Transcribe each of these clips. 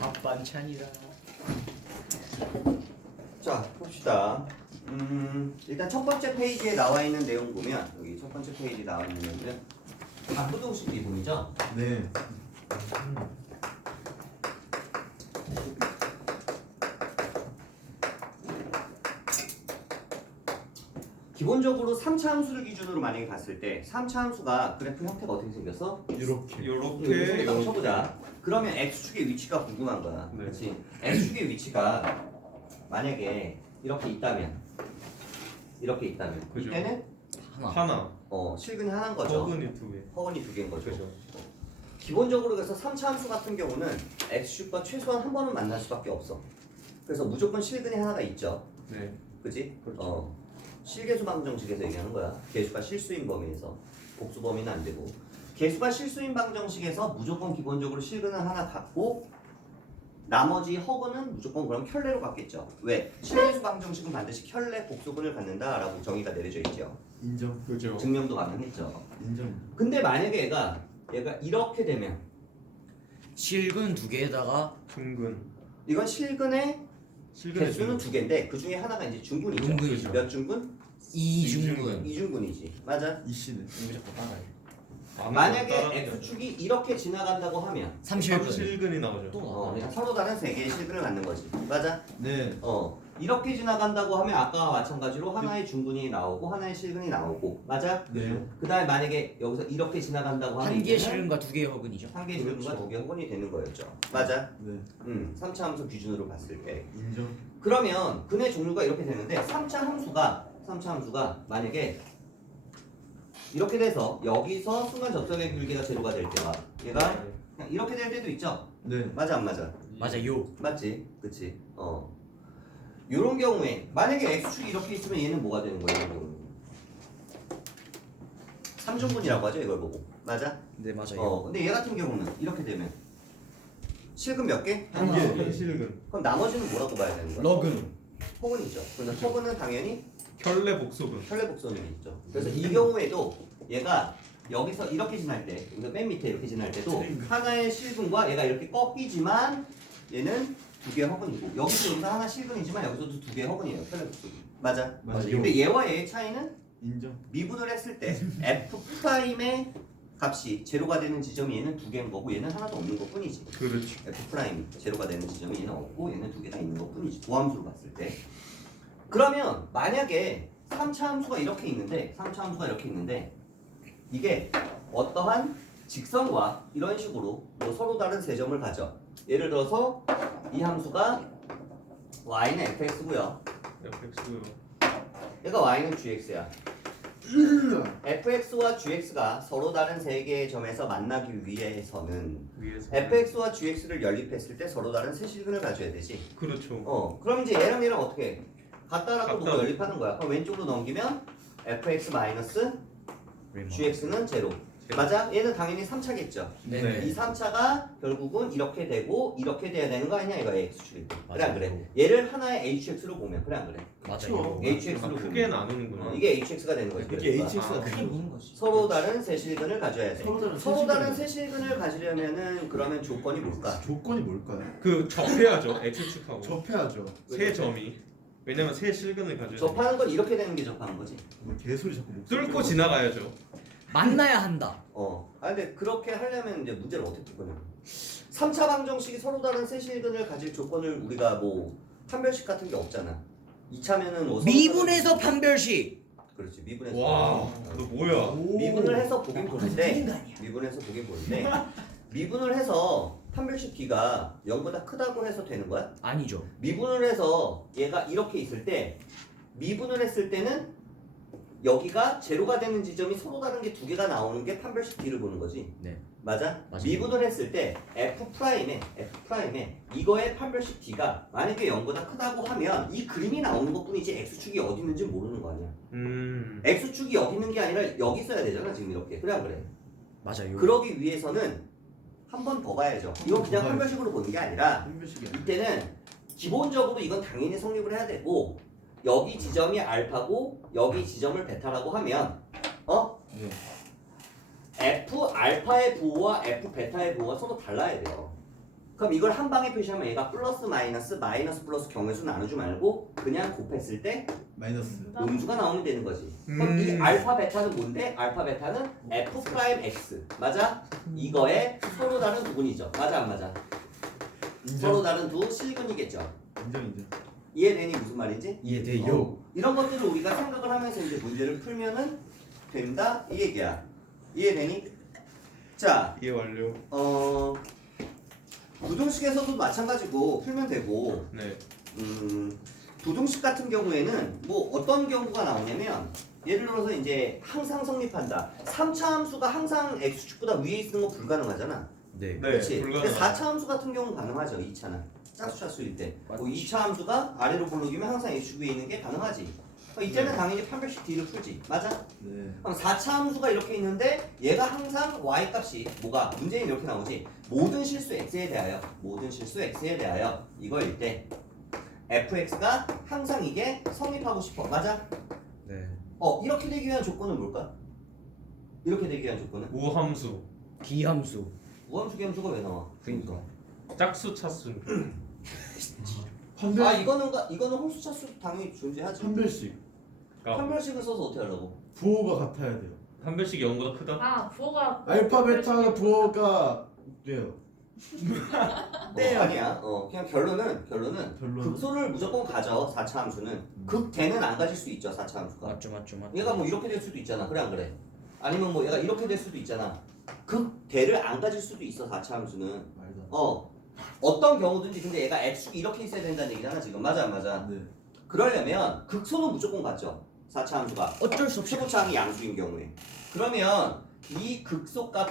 밥 반찬이다. 자, 봅시다. 일단 첫 번째 페이지에 나와 있는 내용 보면 여기 첫 번째 페이지 나와 있는 내용은 다 부등식 미분이죠? 네. 기본적으로 3차 함수를 기준으로 만약에 봤을 때 3차 함수가 그래프 형태가 어떻게 생겼어? 이렇게. 이렇게 한번 쳐보자. 그러면 x축의 위치가 궁금한 거야. 네. 그렇지? x축의 위치가 만약에 이렇게 있다면 그죠. 이때는 하나. 실근이 하나인 거죠. 허근이 두 개. 허근이 두 개인 거죠. 그죠. 기본적으로 그래서 3차 함수 같은 경우는 x축과 최소한 한 번은 만날 수밖에 없어. 그래서 무조건 실근이 하나가 있죠. 네. 그지? 그렇죠. 실계수 방정식에서 얘기하는 거야. 개수가 실수인 범위에서 복수 범위는 안 되고 개수가 실수인 방정식에서 무조건 기본적으로 실근은 하나 갖고 나머지 허근은 무조건 그럼 켤레로 갖겠죠. 왜? 실계수 방정식은 반드시 켤레 복수근을 갖는다라고 정의가 내려져 있죠. 인정. 그죠. 증명도 가능했죠. 인정. 근데 만약에 얘가 이렇게 되면 실근 두 개에다가 중근. 이건 실근의 실근의 개수는 중근. 두 개인데 그 중에 하나가 이제 중근이죠. 중근이죠. 몇 중근? 이중근. 이중근이지. 맞아. 이씨는. 이거 자꾸 따라해. 만약에 x축이 이렇게 지나간다고 하면 삼실근. 실근이 나오죠. 또 그냥 서로 다른 세 개의 실근을 갖는 거지. 맞아? 네. 이렇게 지나간다고 하면 아까와 마찬가지로 하나의 중근이 나오고 하나의 실근이 나오고. 맞아? 네. 그 다음에 만약에 여기서 이렇게 지나간다고 하면 한 개 이제는 실근과 두 개의 허근이죠. 한 개의 실근과 그렇죠. 두 개의 허근이 되는 거였죠. 맞아? 네. 3차 함수 기준으로 봤을 때. 인정. 그러면 근의 종류가 이렇게 되는데 3차 함수가 만약에 이렇게 돼서 여기서 순간 접선의 길이가 제로가 될 때와 얘가 그냥 이렇게 될 때도 있죠. 네. 맞아 안 맞아? 맞아요. 맞지? 그치? 요런 경우에 만약에 x축이 이렇게 있으면 얘는 뭐가 되는 거예요? 이런 경우는 3중분이라고 하죠 이걸 보고. 맞아? 네 맞아요. 근데 얘 같은 경우는 이렇게 되면 실근 몇 개? 한 개. 한 실근. 그럼 나머지는 뭐라고 봐야 되는 거야? 러근. 허근이죠. 그래서 허근은 당연히 켤레 복수근. 혈례복선이 있죠. 그래서 이 경우에도 얘가 여기서 이렇게 지날 때, 여기서 맨 밑에 이렇게 지날 때도 하나의 실근과 얘가 이렇게 꺾이지만 얘는 두 개의 허근이고 여기서 하나 실근이지만 여기서도 두 개의 허근이에요. 혈례복선. 맞아. 맞아요. 근데 얘와 얘의 차이는 인정. 미분을 했을 때 f 프라임의 값이 제로가 되는 지점이 얘는 두 개인 거고 얘는 하나도 없는 것 뿐이지. 그렇죠. f 프라임이 제로가 되는 지점이 얘는 없고 얘는 두 개 다 있는 것 뿐이지. 도함수로 봤을 때. 그러면 만약에 3차 함수가 이렇게 있는데 이게 어떠한 직선과 이런 식으로 뭐 서로 다른 세 점을 가져. 예를 들어서 이 함수가 y는 fx고요. fx. 얘가 y는 gx야. fx와 gx가 서로 다른 세 개의 점에서 만나기 위해서는 위에서. fx와 gx를 연립했을 때 서로 다른 세 실근을 가져야 되지. 그렇죠. 그럼 이제 얘랑 어떻게 해? 같다라고 놓고 같다. 연립하는 거야. 그럼 왼쪽으로 넘기면 fx 마이너스 gx는 제로. 맞아? 얘는 당연히 3차겠죠. 네. 이 3차가 결국은 이렇게 되고 이렇게 돼야 되는 거 아니냐 이거 x축일 때. 그래 안 맞아요. 그래? 얘를 하나의 hx로 보면 그래 안 그래? 맞아요. hx로 크게 보면 나누는구나. 이게 hx가 되는 거지. 이게 그래서 hx가 크게 보는 거지. 서로 다른 세 실근을 가져야 돼. 서로 다른 세 실근을 가지려면은 그러면 조건이 뭘까? 조건이 뭘까요? 그 접해야죠. x축하고. 접해야죠. 세 점이. 왜냐면 세 실근을 가져야 돼. 접하는 건 이렇게 되는 게 접하는 거지. 뭐 개소리 자꾸 목소리 뚫고 지나가야죠. 만나야 한다. 근데 그렇게 하려면 이제 문제를 어떻게 풀 거냐면 3차 방정식이 서로 다른 세 실근을 가질 조건을 우리가 뭐 판별식 같은 게 없잖아. 2차면은 뭐 미분에서 판별식. 그렇지 미분해서. 와, 너 뭐야? 미분을 해서 보긴 틀린 보는데 거 아니야. 미분해서 보긴 보는데 미분을 해서 판별식 b가 0보다 크다고 해서 되는 거야? 아니죠. 미분을 해서 얘가 이렇게 있을 때 미분을 했을 때는 여기가 제로가 되는 지점이 서로 다른 게 두 개가 나오는 게 판별식 b를 보는 거지. 네. 맞아? 맞아요. 미분을 했을 때 f 프라임에 이거의 판별식 d가 만약에 0보다 크다고 하면 이 그림이 나오는 것뿐이지 x축이 어디 있는지 모르는 거 아니야. x축이 여기 있는 게 아니라 여기 있어야 되잖아 지금 이렇게. 그래 안 그래? 맞아요. 그러기 위해서는 한 번 더 봐야죠. 이건 그냥 더 판별식으로 보는 게 아니라 판별식이 아니야. 이때는 기본적으로 이건 당연히 성립을 해야 되고 여기 지점이 알파고 여기 지점을 베타라고 하면 네. f 알파의 부호와 f 베타의 부호가 서로 달라야 돼요. 그럼 이걸 한 방에 표시하면 얘가 플러스 마이너스 플러스 경우수 나누지 말고 그냥 곱했을 때 마이너스. 음수가 나오면 되는 거지. 그럼 이 알파 베타는 뭔데? 알파 베타는 f 프라임 x 맞아? 이거의 서로 다른 두근이죠. 맞아 안 맞아? 서로 다른 두 실근이겠죠. 인정. 이해되니 무슨 말인지? 이해돼요. 이런 것들을 우리가 생각을 하면서 이제 문제를 풀면은 된다 이 얘기야. 이해되니? 자, 이해 완료. 부등식에서도 마찬가지고 풀면 되고, 네. 부등식 같은 경우에는 뭐 어떤 경우가 나오냐면 예를 들어서 이제 항상 성립한다. 3차 함수가 항상 x축보다 위에 있는 거 불가능하잖아. 네. 네. 그렇지. 근데 불가능. 4차 함수 같은 경우는 가능하죠. 2차는 짝수차수일 때. 뭐 2차 함수가 아래로 볼록이면 항상 x축 위에 있는 게 가능하지. 이때는 네. 당연히 판별식 D를 풀지. 맞아? 네. 그럼 4차 함수가 이렇게 있는데 얘가 항상 y 값이 뭐가 문제는 이렇게 나오지. 모든 실수 x에 대하여 이거일 때 fx가 항상 이게 성립하고 싶어. 맞아? 네. 이렇게 되기 위한 조건은 뭘까? 이렇게 되기 위한 조건은 우함수. 기함수. 우함수 기함수가 왜 나와? 그러니까. 짝수 차수. 이거는 홀수차수 당연히 존재하지. 판별식. 판별식을 써서 어떻게 하려고? 부호가 같아야 돼요. 판별식이 0보다 크다? 아 부호가 알파 베타가 부호가 돼요. 아니야. 그냥 결론은 결론은? 극소를 무조건 가져. 4차 함수는 극대는 안 가질 수 있죠. 4차 함수가. 맞죠. 얘가 뭐 이렇게 될 수도 있잖아. 그래 안 그래? 아니면 뭐 얘가 이렇게 될 수도 있잖아. 극대를 안 가질 수도 있어. 4차 함수는. 말도 어떤 경우든지 근데 얘가 x축이 이렇게 있어야 된다는 얘기잖아 지금. 맞아 안 맞아? 안 돼. 그러려면 극소는 무조건 같죠. 4차 함수가. 어쩔 수 없이. 최고차항이 양수인 경우에. 그러면 이 극소값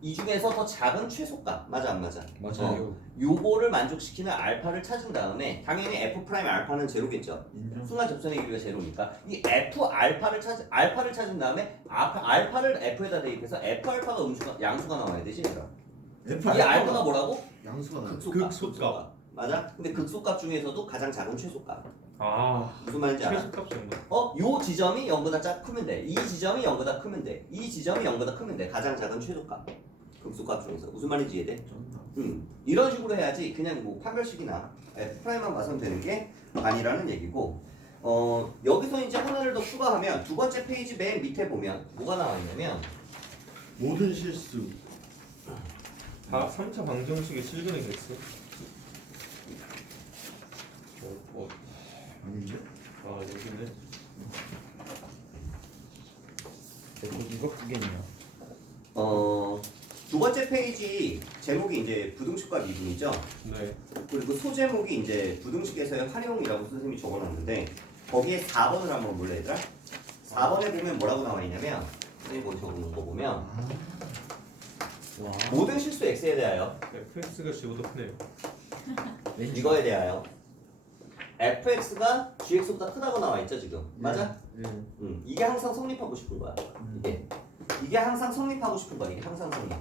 이 중에서 더 작은 최소값 맞아 안 맞아? 맞아요. 요거를 만족시키는 알파를 찾은 다음에 당연히 f 프라임 알파는 제로겠죠. 인정. 순간 접선의 길이가 제로니까 이 f 알파를 찾은 다음에 알파를 f에다 대입해서 f 알파가 양수가 나와야 되지 얘들아. F 이 알파가 뭐라고? 양수가 나요. 극소값. 맞아? 근데 극소값 중에서도 가장 작은 최소값. 아. 무슨 말인지 알아? 최소값 정도. 요 지점이 0보다 크면 돼. 이 지점이 0보다 크면 돼. 이 지점이 0보다 크면 돼. 가장 작은 최소값. 극소값 중에서. 무슨 말인지 이해돼? 쩐다. 이런 식으로 해야지 그냥 뭐 판별식이나 F'만 봐서는 되는 게 아니라는 얘기고 여기서 이제 하나를 더 추가하면 두 번째 페이지 맨 밑에 보면 뭐가 나와 있냐면 모든 실수. 3차 방정식의 실근의 개수. 아닌데? 여기네. 이거 크겠냐? 두 번째 페이지 제목이 이제 부등식과 미분이죠. 네. 그리고 소제목이 이제 부등식에서의 활용이라고 선생님이 적어놨는데 거기에 4번을 한번 볼래 얘들아? 4번에 보면 뭐라고 나와 있냐면 선생님 거기 적어놓은 거 보면 와. 모든 실수 x에 대하여 fx가 g보다 크네요. 왠지. 이거에 대하여 fx가 gx보다 크다고 나와 있죠 지금. 맞아? 네. 이게 항상 성립하고 싶은 거야. 이게 항상 성립하고 싶은 거야. 이게 항상 성립.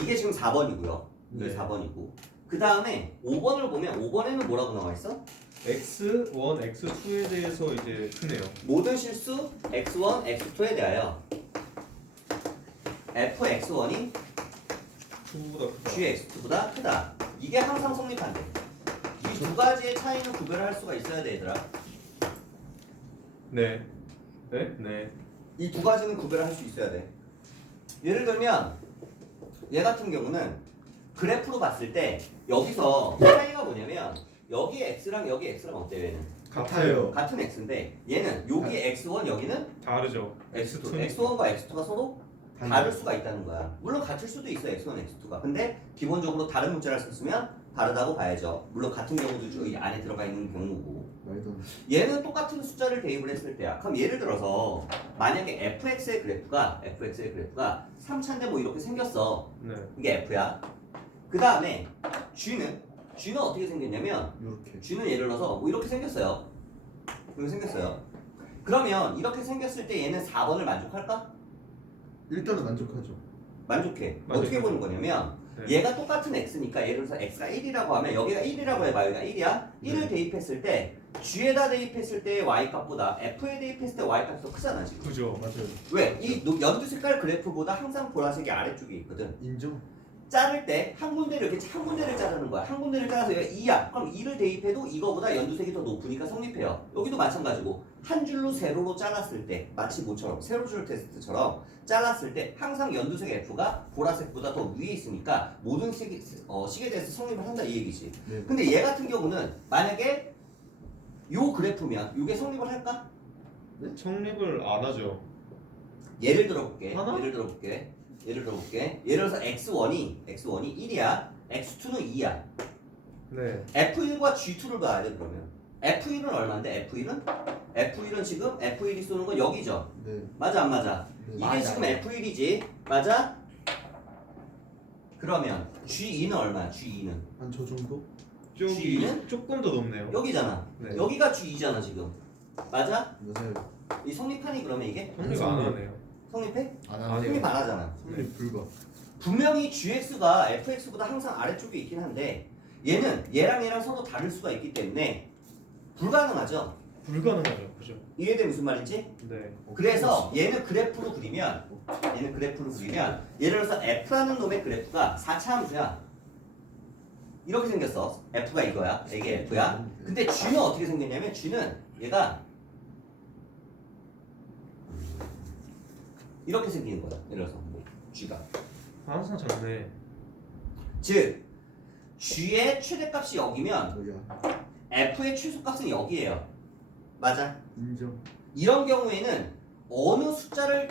이게 지금 4번이고요. 이게 네. 4번이고. 그 다음에 5번을 보면 5번에는 뭐라고 나와 있어? x1, x2에 대해서 이제 크네요. 모든 실수 x1, x2에 대하여 fx1이 2보다 크다. gx2보다 크다. 이게 항상 성립한대. 이 두 가지의 차이는 구별을 할 수가 있어야 돼 얘들아. 네. 네. 이 두 가지는 구별을 할 수 있어야 돼. 예를 들면 얘 같은 경우는 그래프로 봤을 때 여기서 차이가 뭐냐면 여기 x랑 여기 x랑 어때요 얘는? 같아요. 같은 x인데 얘는 여기 x1 여기는 다르죠. x2 x1과 x2가 서로 다를 수가 있다는 거야. 물론 같을 수도 있어 x1, x2가. 근데 기본적으로 다른 문자를 썼으면 다르다고 봐야죠. 물론 같은 경우도 이 안에 들어가 있는 경우고. 말도 안 돼. 얘는 똑같은 숫자를 대입을 했을 때야. 그럼 예를 들어서 만약에 fx의 그래프가 3차인데 뭐 이렇게 생겼어. 네. 이게 f야. 그 다음에 g는 어떻게 생겼냐면 이렇게. g는 예를 들어서 뭐 이렇게 생겼어요. 그러면 이렇게 생겼을 때 얘는 4번을 만족할까? 일단은 만족하죠. 만족해. 맞아요. 어떻게 보는 거냐면 네. 얘가 똑같은 x니까 예를 들어서 x가 1이라고 하면 여기가 1이라고 해봐. 여기가 1이야. 1을 네. 대입했을 때 G에다 대입했을 때 Y 값보다 F에 대입했을 때 Y 값이 더 크잖아 지금. 그죠. 맞아요. 왜? 이 연두 색깔 그래프보다 항상 보라색이 아래쪽에 있거든. 인정. 자를 때 한 군데를 이렇게 한 군데를 자르는 거야. 한 군데를 잘라서 얘가 2야. 그럼 2를 대입해도 이거보다 연두색이 더 높으니까 성립해요. 여기도 마찬가지고 한 줄로 세로로 잘랐을 때 마치 뭐처럼 세로줄 테스트처럼 잘랐을 때 항상 연두색 F가 보라색보다 더 위에 있으니까 모든 식에 대해서 성립을 한다 이 얘기지. 네. 근데 얘 같은 경우는 만약에 요 그래프면 이게 성립을 할까? 성립을 안 하죠. 예를 들어볼게. 하나? 예를 들어볼게. 예를 들어서 x1이 1이야. x2는 2야. 네. F1과 G2를 봐야 돼 그러면. F1은 얼마인데? F1은 지금 F1이 쏘는 건 여기죠. 네. 맞아 안 맞아? 네. 이게 맞아요. 지금 F1이지. 맞아? 그러면 G2는 얼마야? G2는 한 저 정도? 저기 G는? 조금 더 높네요. 여기잖아. 네. 여기가 G2잖아 지금. 맞아? 맞아요. 이 성립하니 그러면 이게? 성립 안 하네요. 성립해? 안 아니요. 하네요. 성립 안 하잖아. 성립 불가. 분명히 GX가 FX보다 항상 아래쪽에 있긴 한데 얘는 얘랑 서로 다를 수가 있기 때문에 불가능하죠. 불가능하죠. 그죠. 이해돼 무슨 말인지? 네. 그래서 얘는 그래프로 그리면 예를 들어서 F라는 놈의 그래프가 4차 함수야. 이렇게 생겼어. F가 이거야. 이게 F야. 근데 G는 어떻게 생겼냐면 G는 얘가 이렇게 생기는 거야. 예를 들어서 뭐 G가 항상 작네. 즉 G의 최대값이 여기면 저기야. F의 최소값은 여기예요. 맞아. 인정. 이런 경우에는 어느 숫자를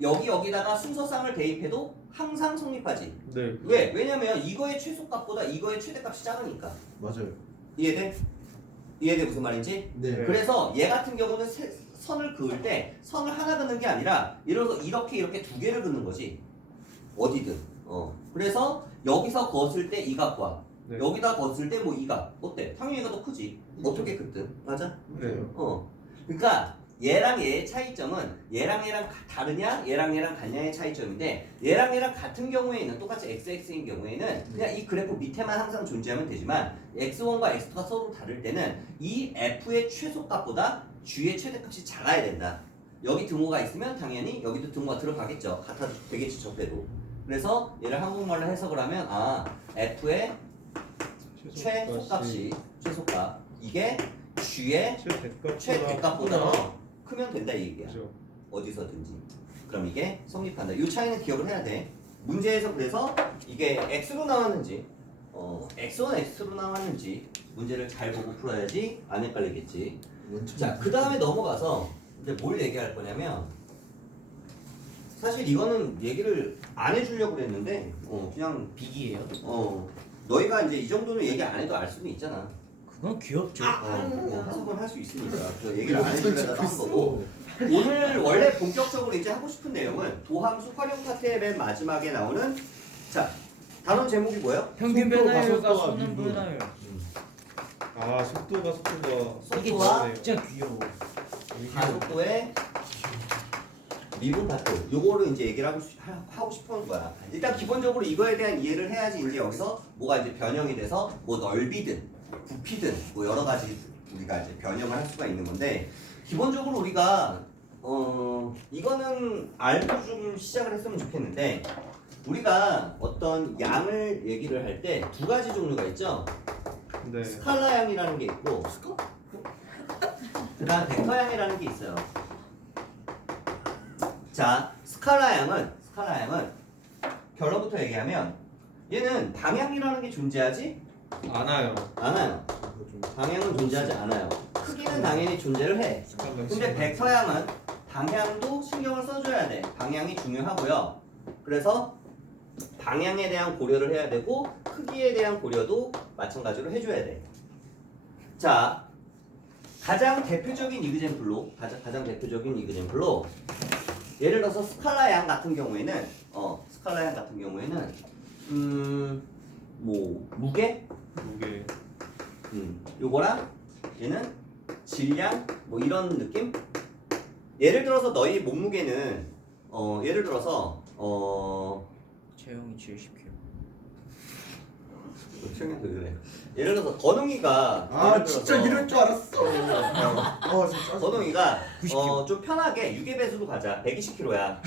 여기다가 순서상을 대입해도 항상 성립하지. 네. 왜? 왜냐면 이거의 최소값보다 이거의 최대값이 작으니까. 맞아요. 이해돼? 이해돼 무슨 말인지? 네. 네. 그래서 얘 같은 경우는 선을 그을 때 선을 하나 긋는 게 아니라 예를 들어서 이렇게 두 개를 긋는 거지. 어디든. 그래서 여기서 걷을 때 이 값과 네. 여기다 걷을 때 뭐 이 값. 어때? 당연히 얘가 더 크지. 어떻게 긋든. 맞아? 네. 그러니까 얘랑 얘의 차이점은 얘랑 다르냐 얘랑 같냐의 차이점인데 얘랑 같은 경우에는 똑같이 xx인 경우에는 그냥 이 그래프 밑에만 항상 존재하면 되지만 x1과 x2가 서로 다를 때는 이 f의 최소값보다 g의 최대값이 작아야 된다. 여기 등호가 있으면 당연히 여기도 등호가 들어가겠죠. 같아도 되겠지 적대도. 그래서 얘를 한국말로 해석을 하면 f의 최소값 이게 g의 최대값보다 크면 된다 이 얘기야. 그죠. 어디서든지. 그럼 이게 성립한다. 이 차이는 기억을 해야 돼. 문제에서 그래서 이게 x로 나왔는지 x1, x로 나왔는지 문제를 잘 보고 풀어야지 안 헷갈리겠지. 자, 그 다음에 넘어가서 이제 뭘 얘기할 거냐면 사실 이거는 얘기를 안 해주려고 그랬는데 그냥 비기예요. 너희가 이제 이 정도는 얘기 안 해도 알 수는 있잖아. 그건 귀엽죠. 해석은 할 수 있으니까 그래서 얘기를 안 해주려다 한 거고 오늘 원래 본격적으로 이제 하고 싶은 내용은 도함수 활용 파트의 맨 마지막에 나오는 자 단원 제목이 뭐예요? 평균 속도가, 변화율과 속도가, 소는 미분. 변화율. 아 속도가 이게 속도와 진짜 귀여워. 가속도의 미분 파트 요거를 이제 얘기를 하고 싶은 거야. 일단 기본적으로 이거에 대한 이해를 해야지 이제 여기서 뭐가 이제 변형이 돼서 뭐 넓이든 부피든 뭐 여러 가지 우리가 이제 변형을 할 수가 있는 건데 기본적으로 우리가 이거는 알고 좀 시작을 했으면 좋겠는데 우리가 어떤 양을 얘기를 할 때 두 가지 종류가 있죠. 네. 스칼라 양이라는 게 있고 그다음 벡터 양이라는 게 있어요. 자, 스칼라 양은 결론부터 얘기하면 얘는 방향이라는 게 존재하지 않아요. 않아요. 방향은 존재하지 않아요. 크기는 당연히 존재를 해. 근데 벡터 양은 방향도 신경을 써줘야 돼. 방향이 중요하고요. 그래서 방향에 대한 고려를 해야 되고 크기에 대한 고려도 마찬가지로 해줘야 돼. 자, 가장 대표적인 이그젠플로 예를 들어서 스칼라 양 같은 경우에는 뭐 무게 무게. 요거랑 얘는 질량 뭐 이런 느낌? 예를 들어서 너희 몸무게는 예를 들어서 체형이 70kg. 최근에 그래. 예를 들어서 건웅이가 아 예를 진짜 들어서 이럴 줄 알았어. 진짜. 건웅이가 90kg. 좀 편하게 유괴배수로 가자. 120kg야.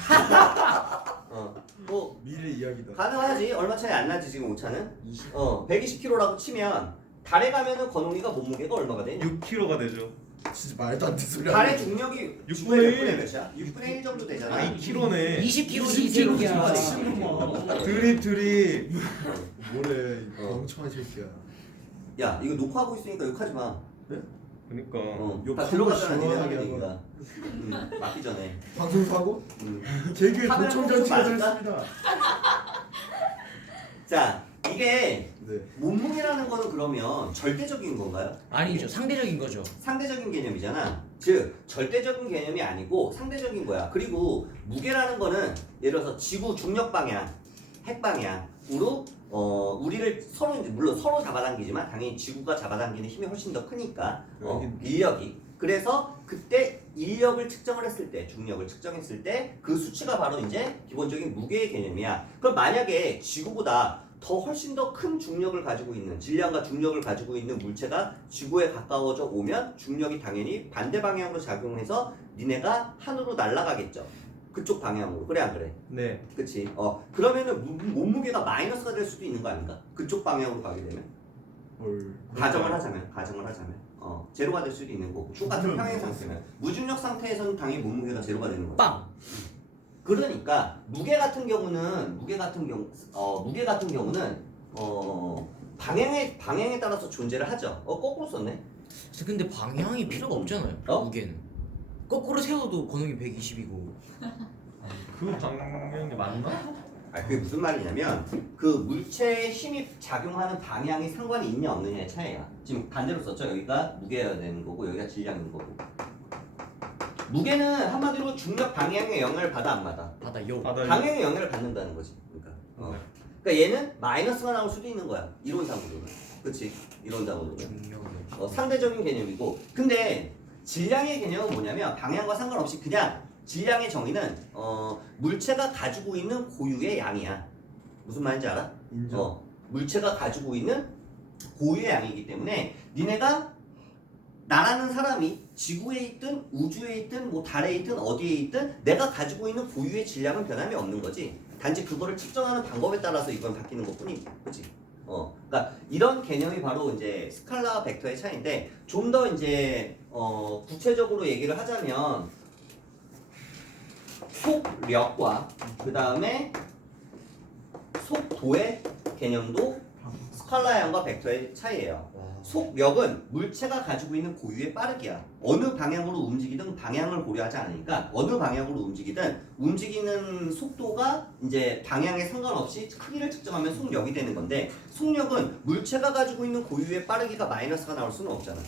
뭐 미래 이야기다. 가능하지. 얼마 차이 안 나지 지금 오차는. 20. 120kg라고 치면 달에 가면은 건웅이가 몸무게가 얼마가 되냐? 6kg가 되죠. 진짜 말도 안 되는 소리. 달의 중력이 6분의 지구의 몇 1. 분의 몇이야? 6분의 1 정도 되잖아. 2kg네. 20kg지 이 새끼야. 드립. 뭐래 이 어. 멍청한 새끼야. 야 이거 녹화하고 있으니까 욕하지 마. 그러니까 다 욕하고 들어갔잖아 시원하게 니네 얘기가. 맞기 전에. 방송 사고? 음. 제규의 카메라 도청장치가 보고 맞을까? 됐습니다. 자 이게 네. 몸무게라는 거는 그러면 절대적인 건가요? 아니죠. 상대적인 거죠. 상대적인 개념이잖아. 즉 절대적인 개념이 아니고 상대적인 거야. 그리고 무게라는 거는 예를 들어서 지구 중력 방향, 핵 방향으로 우리를 서로 이제 물론 서로 잡아당기지만 당연히 지구가 잡아당기는 힘이 훨씬 더 크니까 인력이. 그래서 그때 인력을 측정을 했을 때 중력을 측정했을 때 그 수치가 바로 이제 기본적인 무게의 개념이야. 그럼 만약에 지구보다 더 훨씬 더 큰 중력을 가지고 있는 질량과 중력을 가지고 있는 물체가 지구에 가까워져 오면 중력이 당연히 반대 방향으로 작용해서 니네가 하늘로 날아가겠죠. 그쪽 방향으로. 그래 안 그래? 네. 그치? 그러면은 몸무게가 마이너스가 될 수도 있는 거 아닌가? 그쪽 방향으로 가게 되면 헐. 가정을 하자면 제로가 될 수도 있는 거고 똑같은 평행 상태면 무중력 상태에서는 당연히 몸무게가 제로가 되는 거죠. 빵. 그러니까 무게 같은 경우는 방향에 따라서 존재를 하죠. 거꾸로 썼네. 근데 방향이 필요가 없잖아요. 무게는. 거꾸로 세워도 건웅이 120이고. 그 방향이 맞나? 그게 무슨 말이냐면 그 물체의 힘이 작용하는 방향이 상관이 있냐 없느냐의 차이야. 지금 반대로 썼죠. 여기가 무게가 되는 거고 여기가 질량인 거고. 무게는 한마디로 중력 방향의 영향을 받아 안 받아? 받아요. 방향의 영향을 받는다는 거지. 그러니까 얘는 마이너스가 나올 수도 있는 거야. 이론상으로는. 그렇지? 이론상으로는. 중력이. 상대적인 개념이고. 근데 질량의 개념은 뭐냐면 방향과 상관없이 그냥 질량의 정의는 물체가 가지고 있는 고유의 양이야. 무슨 말인지 알아? 인정. 물체가 가지고 있는 고유의 양이기 때문에 니네가 나라는 사람이 지구에 있든 우주에 있든 뭐 달에 있든 어디에 있든 내가 가지고 있는 고유의 질량은 변함이 없는 거지. 단지 그거를 측정하는 방법에 따라서 이건 바뀌는 것뿐이, 그렇지? 그러니까 이런 개념이 바로 이제 스칼라와 벡터의 차이인데 좀 더 이제 구체적으로 얘기를 하자면 속력과 그 다음에 속도의 개념도 스칼라 양과 벡터의 차이예요. 속력은 물체가 가지고 있는 고유의 빠르기야. 어느 방향으로 움직이든 방향을 고려하지 않으니까 어느 방향으로 움직이든 움직이는 속도가 이제 방향에 상관없이 크기를 측정하면 속력이 되는 건데 속력은 물체가 가지고 있는 고유의 빠르기가 마이너스가 나올 수는 없잖아.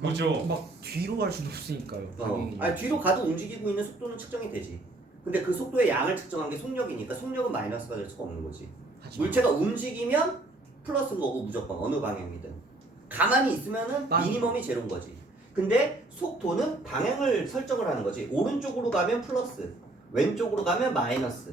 그죠. 막 뒤로 갈 수는 없으니까요. 아니 뒤로 가도 움직이고 있는 속도는 측정이 되지. 근데 그 속도의 양을 측정한 게 속력이니까 속력은 마이너스가 될 수가 없는 거지. 물체가 움직이면 플러스인 거고 무조건 어느 방향이든. 가만히 있으면은 미니멈이 제로인 거지. 근데 속도는 방향을 설정을 하는 거지. 오른쪽으로 가면 플러스, 왼쪽으로 가면 마이너스.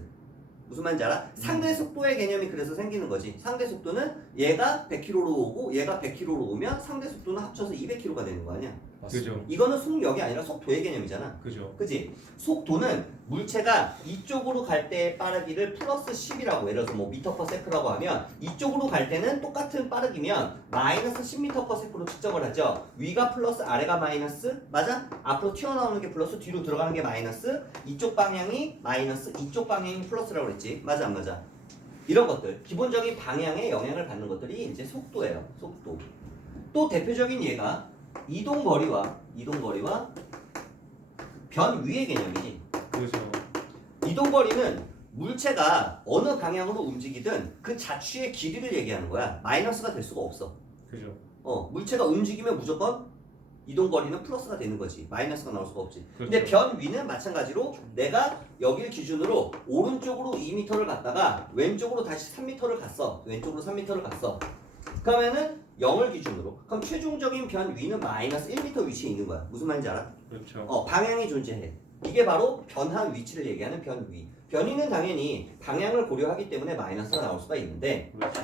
무슨 말인지 알아? 상대 속도의 개념이 그래서 생기는 거지. 상대 속도는 얘가 100km로 오고 얘가 100km로 오면 상대 속도는 합쳐서 200km가 되는 거 아니야? 그죠. 이거는 속력이 아니라 속도의 개념이잖아. 그죠. 그지? 속도는 물체가 이쪽으로 갈 때의 빠르기를 플러스 10이라고 예를 들어서 뭐 미터 퍼 세크라고 하면 이쪽으로 갈 때는 똑같은 빠르기면 마이너스 10m 퍼 세크로 측정을 하죠. 위가 플러스 아래가 마이너스 맞아? 앞으로 튀어나오는 게 플러스 뒤로 들어가는 게 마이너스 이쪽 방향이 마이너스 이쪽 방향이 플러스라고 그랬지. 맞아 안 맞아? 이런 것들 기본적인 방향에 영향을 받는 것들이 이제 속도예요. 속도. 또 대표적인 예가 이동거리와 변위의 개념이지. 그죠. 이동거리는 물체가 어느 방향으로 움직이든 그 자취의 길이를 얘기하는 거야. 마이너스가 될 수가 없어. 그죠. 물체가 움직이면 무조건 이동거리는 플러스가 되는 거지. 마이너스가 나올 수가 없지. 그렇죠. 근데 변위는 마찬가지로 내가 여기를 기준으로 오른쪽으로 2m를 갔다가 왼쪽으로 다시 3m를 갔어. 왼쪽으로 3m를 갔어. 그러면은 0을 기준으로 그럼 최종적인 변위는 마이너스 1m 위치에 있는 거야. 무슨 말인지 알아? 그렇죠. 방향이 존재해. 이게 바로 변한 위치를 얘기하는 변위. 변위는 당연히 방향을 고려하기 때문에 마이너스가 나올 수가 있는데 그렇죠.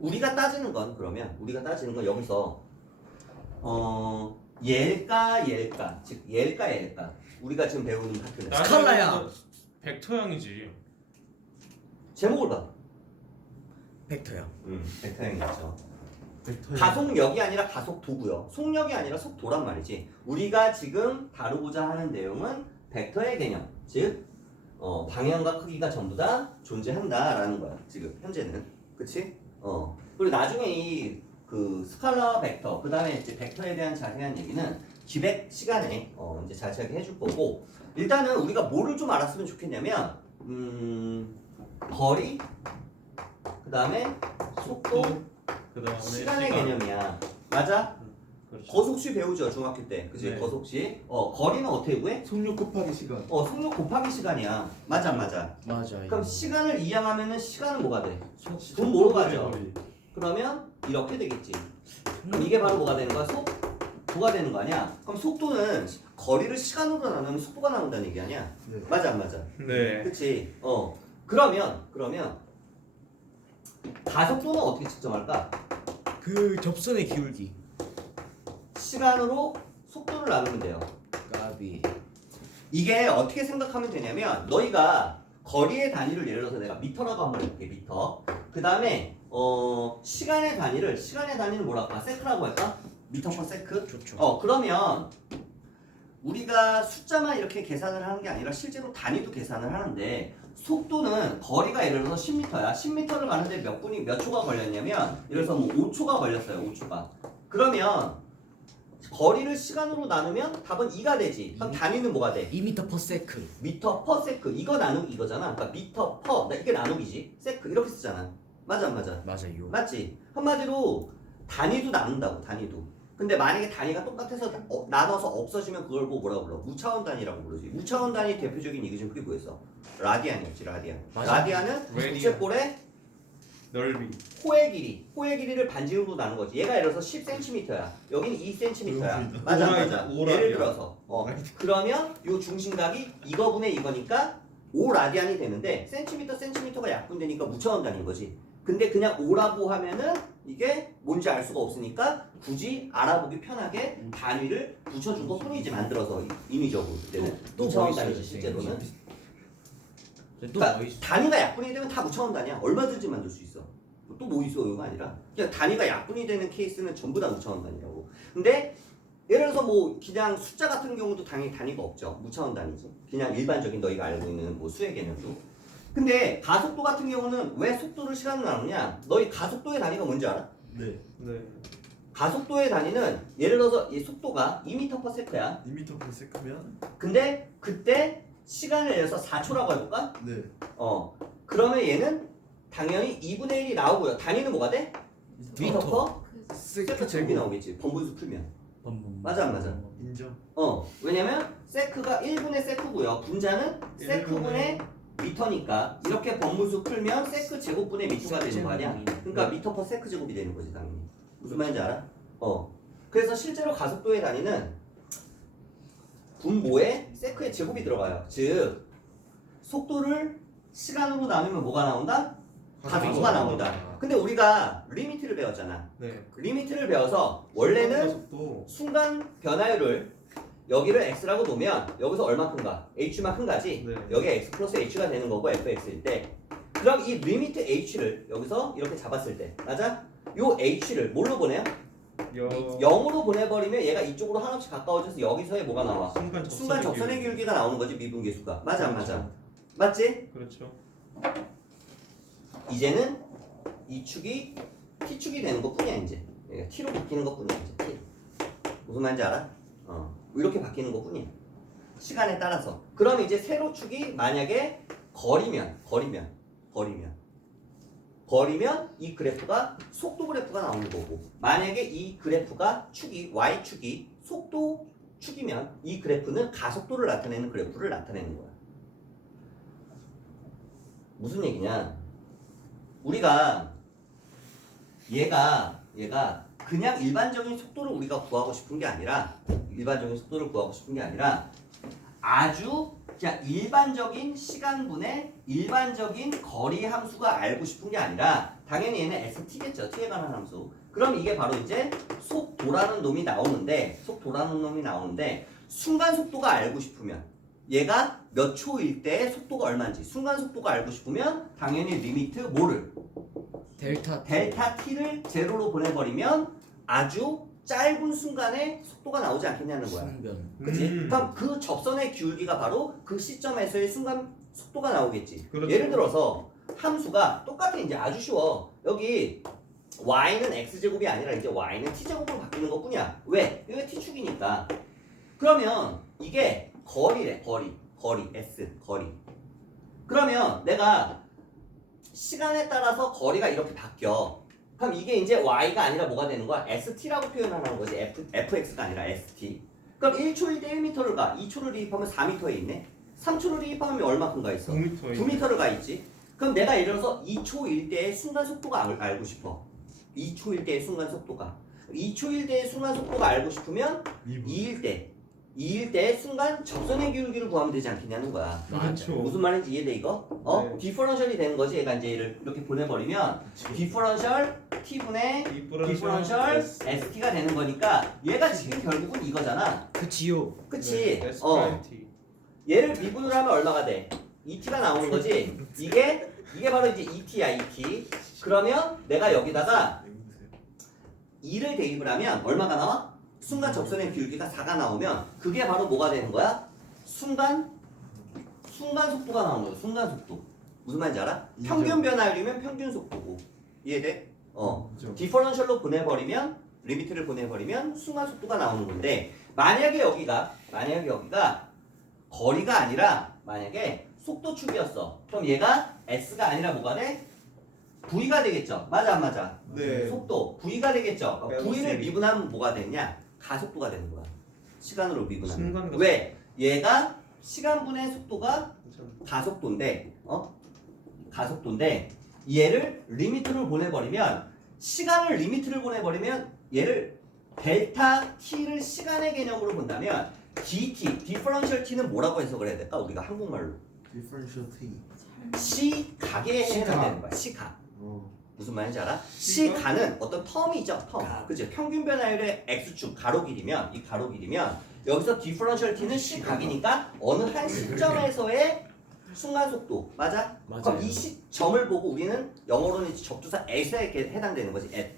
우리가 따지는 건 그러면 우리가 따지는 건 여기서 얘일까 즉 얘일까 우리가 지금 배우는 파트는 스칼라야. 벡터형이지. 제목을 봐. 벡터야. 벡터형이죠. 벡터. 가속력이 아니라 가속도고요. 속력이 아니라 속도란 말이지. 우리가 지금 다루고자 하는 내용은 벡터의 개념, 즉 방향과 크기가 전부 다 존재한다라는 거야. 지금 현재는, 그렇지? 그리고 나중에 이 그 스칼라 벡터, 그 다음에 이제 벡터에 대한 자세한 얘기는 기백 시간에 이제 자세하게 해줄 거고, 일단은 우리가 뭐를 좀 알았으면 좋겠냐면 거리, 그 다음에 속도, 그다음에 시간의 시간. 개념이야. 맞아? 그렇죠. 거속시 배우죠 중학교 때. 그치? 네. 거속시. 거리는 어떻게 구해? 속력 곱하기 시간. 속력 곱하기 시간이야. 맞아. 맞아. 그럼 이거. 시간을 이항하면은 시간은 뭐가 돼? 돈 뭐로 가죠? 거리. 그러면 이렇게 되겠지. 그럼 이게 바로 뭐가 되는 거야? 속도가 되는 거 아니야? 그럼 속도는 거리를 시간으로 나누면 속도가 나온다는 얘기 아니야? 네. 맞아 안 맞아? 네. 그치? 그러면 가속도는 어떻게 측정할까? 그 접선의 기울기. 시간으로 속도를 나누면 돼요. 까비. 이게 어떻게 생각하면 되냐면 너희가 거리의 단위를 예를 들어서 내가 미터라고 한번 해볼게. 미터. 그 다음에 시간의 단위는 뭐라고 할까? 세크라고 할까? 미터 퍼 세크? 좋죠. 그러면 우리가 숫자만 이렇게 계산을 하는 게 아니라 실제로 단위도 계산을 하는데, 속도는 거리가 예를 들어서 10m야. 10m를 가는데 몇 초가 걸렸냐면, 예를 들어서 뭐 5초가 걸렸어요. 5초가. 그러면 거리를 시간으로 나누면 답은 2가 되지. 그럼 단위는 뭐가 돼? 2m/s. 미터 퍼 세크. 이거 나누기 이거잖아. 그러니까 미터 퍼. 이게 나누기지. 세크 이렇게 쓰잖아. 맞아 안 맞아? 맞아요. 맞지? 한마디로 단위도 나눈다고. 단위도. 근데 만약에 단위가 똑같아서 나눠서 없어지면 그걸 뭐라고 불러? 무차원 단위라고 부르지. 무차원 단위 대표적인 이게 지금 그게 뭐였어? 라디안이었지. 라디안. 맞아. 라디안은 부채꼴의 넓이. 호의 길이를 반지름으로 나눈 거지. 얘가 예를 들어서 10cm야. 여기는 2cm야. 맞아 안 맞아? 오라디안. 예를 들어서 그러면 요 중심각이 이거분의 이거니까 5라디안이 되는데 센티미터가 약분되니까 무차원 단위인 거지. 근데 그냥 5라고 하면은 이게 뭔지 알 수가 없으니까 굳이 알아보기 편하게 단위를 붙여준 것 뿐이지. 만들어서 인위적으로 그때는 또 무차원 뭐 단위지 있어요, 실제로는. 선생님? 또 그러니까 뭐 있어? 단위가 약분이 되면 다 무차원 단위야. 얼마든지 만들 수 있어. 또 뭐 있어요가 아니라 그냥 단위가 약분이 되는 케이스는 전부 다 무차원 단위라고. 근데 예를 들어서 뭐 그냥 숫자 같은 경우도 당연히 단위가 없죠. 무차원 단위지. 그냥 일반적인 너희가 알고 있는 뭐 수의 개념도. 근데 가속도 같은 경우는 왜 속도를 시간으로 나누냐? 너희 가속도의 단위가 뭔지 알아? 네. 네. 가속도의 단위는 예를 들어서 이 속도가 2m/s야. 2m/s면 근데 그때 시간을 예를 들어서 4초라고 해볼까? 네. 그러면 얘는 당연히 2분의 1이 나오고요. 단위는 뭐가 돼? 미터 세크 제곱이 세크 나오겠지. 번분수 풀면. 맞아 안 맞아? 인정. 왜냐면 세크가 1분의 세크고요. 분자는 세크분의 미터니까 이렇게 번분수 풀면 세크 제곱분의 미터가 되는 거 아니야? 그러니까 미터 퍼 세크 제곱이 되는 거지 당연히. 무슨 말인지 알아? 그래서 실제로 가속도의 단위는 분모에 세크의 제곱이 들어가요. 즉 속도를 시간으로 나누면 뭐가 나온다? 가속도가 나온다. 근데 우리가 리미트를 배웠잖아. 네. 리미트를 배워서 원래는 가속도 순간 변화율을 여기를 x라고 놓으면 여기서 얼마큼가? h만 큰가지? 네. 여기 x 플러스 h가 되는 거고 fx일 때, 그럼 이 리미트 h를 여기서 이렇게 잡았을 때, 맞아? 요 h를 뭘로 보내요? 0으로 보내버리면 얘가 이쪽으로 한없이 가까워져서 여기서의 뭐가 나와? 순간 적선의 기울기가 나오는 거지. 미분계수가. 맞아 안 맞아? 맞지? 그렇죠. 이제는 이 축이 t축이 되는 것 뿐이야. 이제 얘가 t로 바뀌는 것 뿐이야. 이제 t. 무슨 말인지 알아? 이렇게 바뀌는 것 뿐이야. 시간에 따라서. 그럼 이제 세로 축이 만약에 거리면 이 그래프가 속도 그래프가 나오는 거고, 만약에 이 그래프가 축이 y축이 속도 축이면 이 그래프는 가속도를 나타내는 그래프를 나타내는 거야. 무슨 얘기냐? 우리가 얘가 그냥 일반적인 속도를 우리가 구하고 싶은 게 아니라 아주 자, 일반적인 시간분의 일반적인 거리 함수가 알고 싶은 게 아니라 당연히 얘는 ST겠죠. t에 관한 함수. 그럼 이게 바로 이제 속도라는 놈이 나오는데 순간 속도가 알고 싶으면 얘가 몇 초일 때 속도가 얼마인지 순간 속도가 알고 싶으면 당연히 리미트 뭐를? 델타 델타 t를 제로로 보내버리면 아주 짧은 순간에 속도가 나오지 않겠냐는 거야. 순변. 그치? 그럼 그 접선의 기울기가 바로 그 시점에서의 순간 속도가 나오겠지. 그렇죠. 예를 들어서 함수가 똑같아. 이제 아주 쉬워. 여기 y는 x제곱이 아니라 이제 y는 t제곱으로 바뀌는 것뿐이야. 왜? 이게 t축이니까. 그러면 이게 거리래. 거리 s 거리. 그러면 내가 시간에 따라서 거리가 이렇게 바뀌어. 그럼 이게 이제 y가 아니라 뭐가 되는 거야? st라고 표현하는 거지. fx가 아니라 st. 그럼 1초 1대 1m를 가. 2초를 대입하면 4m에 있네. 3초를 대입하면 얼마큼 가 있어? 9m. 9m를 가 있지. 그럼 내가 예를 들어서 2초일 때의 순간 속도가 알고 싶어. 2초일 때의 순간 속도가. 2초일 때의 순간 속도가 알고 싶으면 2일 때의 순간 접선의 기울기를 구하면 되지 않겠냐는 거야. 그렇죠. 무슨 말인지 이해돼 이거? 네. 디퍼런셜이 되는 거지. 얘가 이제 얘를 이렇게 보내버리면 디퍼런셜 t분의 디퍼런셜 st가 되는 거니까 얘가 지금 결국은 이거잖아. 그치요. 그치? S 프라임 T. 얘를 미분으로 하면 얼마가 돼? 2t가 나오는 거지. 이게 바로 이제 2t야 2t. 그러면 내가 여기다가 2를 대입을 하면 얼마가 나와? 순간 접선의 기울기가 4가 나오면 그게 바로 뭐가 되는 거야? 순간 속도가 나오는 거야. 순간 속도. 무슨 말인지 알아? 인정. 평균 변화율이면 평균 속도고. 이해돼? 인정. 디퍼런셜로 보내버리면 리미트를 보내버리면 순간 속도가 나오는 건데 만약에 여기가 거리가 아니라 만약에 속도축이었어. 그럼 얘가 s가 아니라 뭐가 돼? v가 되겠죠. 맞아 안 맞아? 네. 속도 v가 되겠죠. 밸런스 v를 미- 미분하면 뭐가 되냐? 가속도가 되는 거야. 시간으로 미분하면. 순간 가속. 왜? 얘가 시간분의 속도가 괜찮아. 가속도인데 얘를 리미트로 보내버리면 시간을 리미트를 보내버리면 얘를 델타 t를 시간의 개념으로 본다면 dt, 디퍼런셜 t는 뭐라고 해석을 해야 될까? 우리가 한국말로 differential t. 시각에 시각. 해당되는 거야. 시각. 무슨 말인지 알아? 시각? 시간은 어떤 텀이죠. 텀. 그치? 평균 변화율의 x축 가로 길이면 이 가로 길이면 여기서 디퍼런셜 t는 시각이니까 어느 한 시점에서의 순간 속도. 맞아? 맞아요. 그럼 이 시점을 보고 우리는 영어로는 접두사 at에 해당되는 거지. at.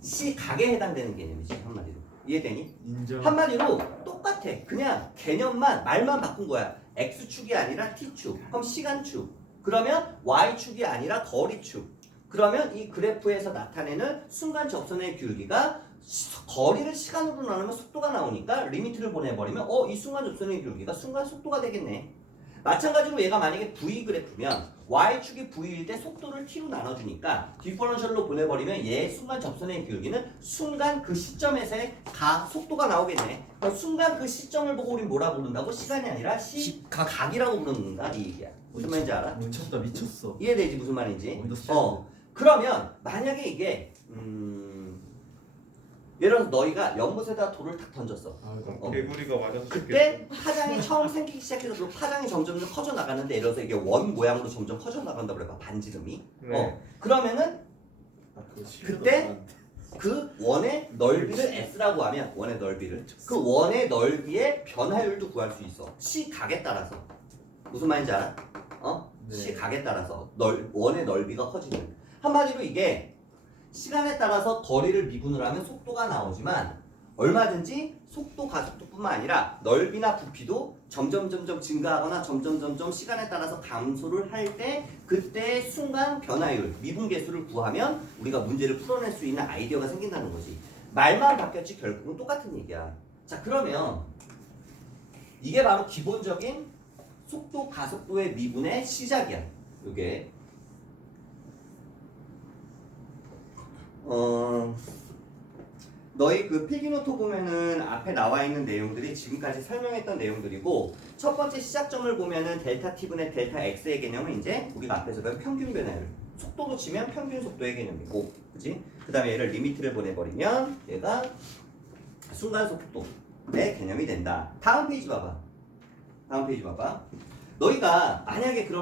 시각에 해당되는 개념이지 한마디로. 이해되니? 인정. 한마디로 똑같아. 그냥 개념만 말만 바꾼 거야. x축이 아니라 t축. 그럼 시간축. 그러면 y축이 아니라 거리축. 그러면 이 그래프에서 나타내는 순간 접선의 기울기가 거리를 시간으로 나누면 속도가 나오니까 리미트를 보내버리면 이 순간 접선의 기울기가 순간 속도가 되겠네. 마찬가지로 얘가 만약에 v 그래프면 y축이 v일 때 속도를 t로 나눠주니까 디퍼런셜로 보내버리면 얘 순간 접선의 기울기는 순간 그 시점에서의 속도가 나오겠네. 그럼 순간 그 시점을 보고 우린 뭐라 부른다고? 시간이 아니라 시각이라고 부른다 이 얘기야. 무슨 말인지 알아? 미쳤다 미쳤어. 이해되지 무슨 말인지? 언더스탠드. 그러면 만약에 이게 예를 들어서 너희가 연못에다 돌을 탁 던졌어. 개구리가 맞아서 그때 파장이 처음 생기기 시작해서 그 파장이 점점 커져 나가는데 예를 들어서 이게 원 모양으로 점점 커져 나간다 그래봐. 반지름이. 네. 그러면은 그거 그때 그 원의 넓이를 s라고 하면 원의 넓이를 그 원의 넓이의 변화율도 구할 수 있어. 시각에 따라서. 무슨 말인지 알아? 네. 시각에 따라서 원의 넓이가 커지는. 한마디로 이게 시간에 따라서 거리를 미분을 하면 속도가 나오지만 얼마든지 속도 가속도뿐만 아니라 넓이나 부피도 점점 증가하거나 점점 시간에 따라서 감소를 할 때 그때 순간 변화율 미분 계수를 구하면 우리가 문제를 풀어낼 수 있는 아이디어가 생긴다는 거지. 말만 바뀌었지 결국은 똑같은 얘기야. 자 그러면 이게 바로 기본적인 속도 가속도의 미분의 시작이야. 이게 너희 그 필기노트 보면은 앞에 나와 있는 내용들이 지금까지 설명했던 내용들이고 첫 번째 시작점을 보면은 델타 t분의 델타 x의 개념은 이제 우리가 앞에서 배운 평균 변화율 속도로 치면 평균 속도의 개념이고 그치? 그 다음에 얘를 리미트를 보내버리면 얘가 순간 속도의 개념이 된다. 다음 페이지 봐봐. 다음 페이지 봐봐. 너희가 만약에 그럼